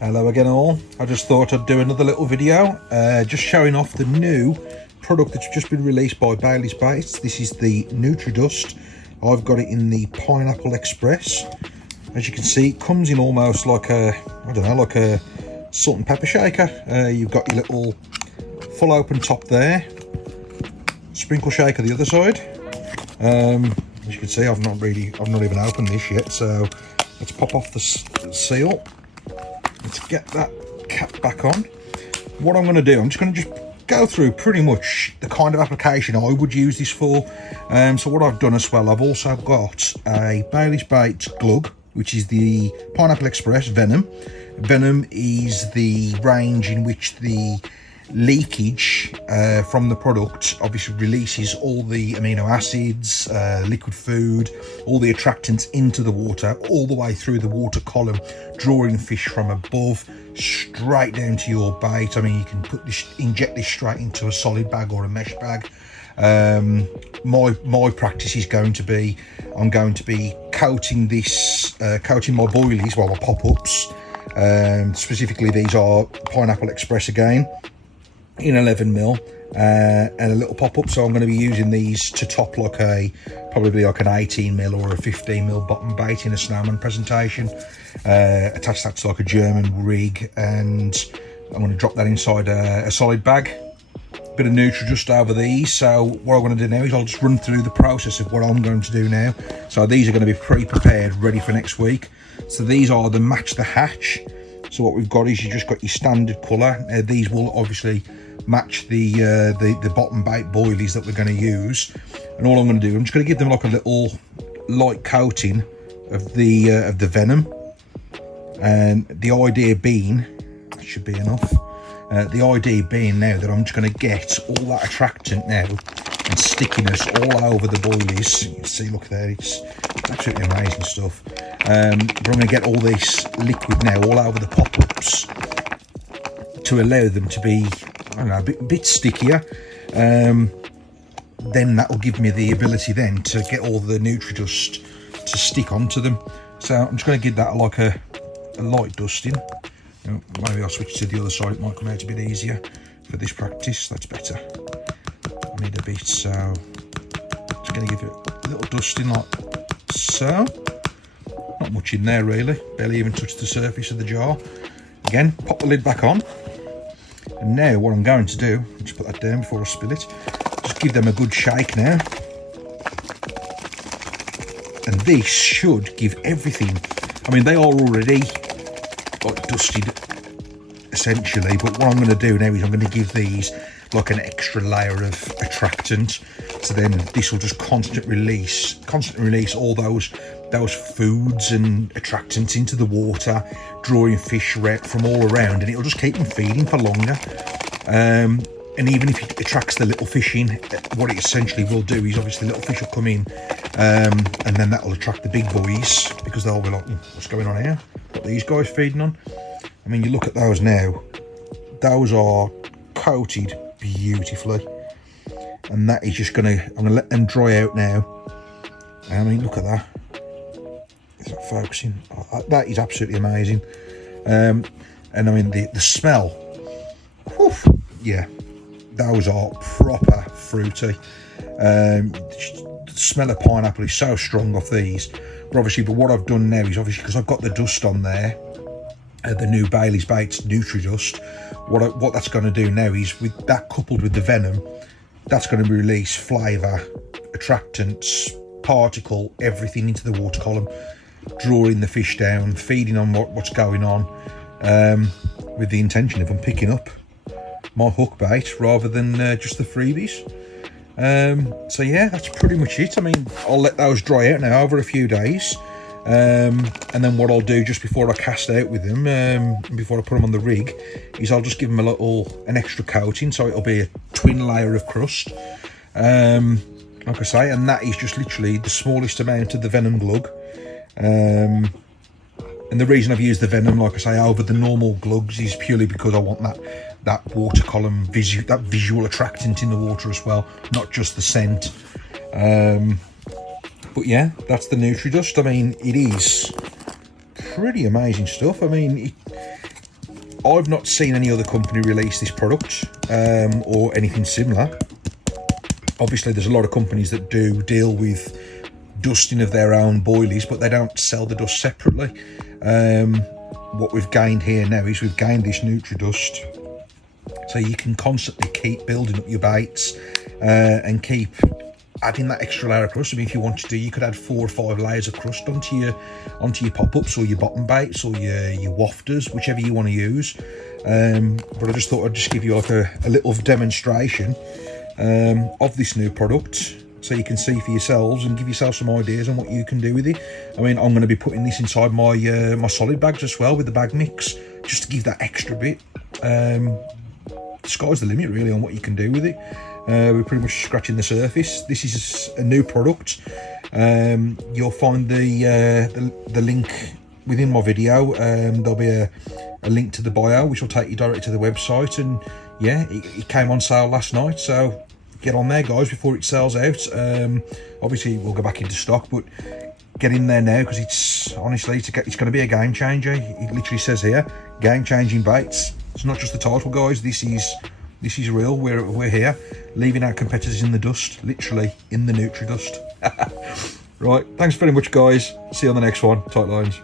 Hello again all. I just thought I'd do another little video just showing off the new product that's just been released by Baylys Baits. This is the Nutri-Dust. I've got it in the Pineapple Express. As you can see, it comes in almost like a, I don't know, like a salt and pepper shaker. You've got your little full open top there, sprinkle shaker the other side. As you can see, I've not even opened this yet, so let's pop off the seal. Let's get that cap back on. What I'm going to do, I'm just going to go through pretty much the kind of application I would use this for. So what I've done as well, I've also got a Baylys Baits glug, which is the Pineapple Express Venom. Venom is the range in which the leakage from the product obviously releases all the amino acids, liquid food, all the attractants into the water, all the way through the water column, drawing fish from above straight down to your bait. I mean, you can inject this straight into a solid bag or a mesh bag. My practice is going to be, I'm going to be coating this, coating my boilies, well, my pop-ups. Specifically, these are Pineapple Express again, in 11mm, and a little pop-up. So I'm going to be using these to top like probably like an 18mm or a 15mm bottom bait in a snowman presentation. Attach that to like a German rig, and I'm going to drop that inside a solid bag. Bit of Nutri-Dust over these. So what I'm going to do now is I'll just run through the process of what I'm going to do now. So these are going to be pre-prepared, ready for next week. So these are the match the hatch. So what we've got is you just got your standard colour. These will obviously match the bottom bait boilies that we're going to use. And all I'm going to do, I'm just going to give them like a little light coating of the venom. And the idea being, that should be enough. The idea being now that I'm just going to get all that attractant now and stickiness all over the boilies. You can see, look there, it's absolutely amazing stuff. But I'm going to get all this liquid now all over the pop-ups to allow them to be, I don't know, a bit stickier. Then that will give me the ability then to get all the Nutri-Dust to stick onto them. So I'm just going to give that like a light dusting. Maybe I'll switch to the other side, it might come out a bit easier for this practice. That's better. I need a bit, so just going to give it a little dusting like so. Not much in there really, barely even touched the surface of the jar. Again, pop the lid back on. And now what I'm going to do, just put that down before I spill it, just give them a good shake now. And this should give everything, I mean, they are already like dusted essentially, but what I'm going to do now is I'm going to give these like an extra layer of attractant. So then this will just constantly release all those foods and attractants into the water, drawing fish from all around, and it'll just keep them feeding for longer. And even if it attracts the little fish in, what it essentially will do is obviously little fish will come in, and then that will attract the big boys, because they'll be like, what's going on here? What are these guys feeding on? I mean, you look at those now, those are coated beautifully, and that is just I'm gonna let them dry out now. I mean, look at that. Is that focusing? Oh, that is absolutely amazing. And I mean the smell, whew, yeah, those are proper fruity. The smell of pineapple is so strong off these. But what I've done now is obviously, because I've got the dust on there, the new Baylys Baits Nutri-Dust, what that's going to do now is, with that coupled with the venom, that's going to release flavour, attractants, particle, everything into the water column, drawing the fish down, feeding on what's going on, with the intention of them picking up my hook bait rather than just the freebies. So yeah, that's pretty much it. I mean, I'll let those dry out now over a few days, and then what I'll do just before I cast out with them, before I put them on the rig, is I'll just give them an extra coating, so it'll be a twin layer of crust, like I say, and that is just literally the smallest amount of the venom glug. And the reason I've used the venom, like I say, over the normal glugs is purely because I want that water column that visual attractant in the water as well, not just the scent. But yeah, that's the Nutri-Dust. I mean, it is pretty amazing stuff. I mean, I've not seen any other company release this product or anything similar. Obviously there's a lot of companies that do deal with dusting of their own boilies, but they don't sell the dust separately. What we've gained here now is we've gained this Nutri-Dust, so you can constantly keep building up your baits and keep adding that extra layer of crust. I mean, if you wanted to, you could add 4 or 5 layers of crust onto your pop-ups or your bottom baits or your wafters, whichever you want to use. But I just thought I'd just give you like a little demonstration of this new product, so you can see for yourselves and give yourself some ideas on what you can do with it. I mean, I'm going to be putting this inside my my solid bags as well with the bag mix, just to give that extra bit. The sky's the limit really on what you can do with it. We're pretty much scratching the surface. This is a new product. You'll find the link within my video. There'll be a link to the bio, which will take you direct to the website. And yeah, it came on sale last night, so get on there, guys, before it sells out. Obviously we'll go back into stock, but get in there now, because it's honestly it's going to be a game changer. It literally says here, game changing baits. It's not just the title, guys. This is real. We're here, leaving our competitors in the dust, literally in the Nutri-Dust. Right, thanks very much, guys. See you on the next one. Tight lines.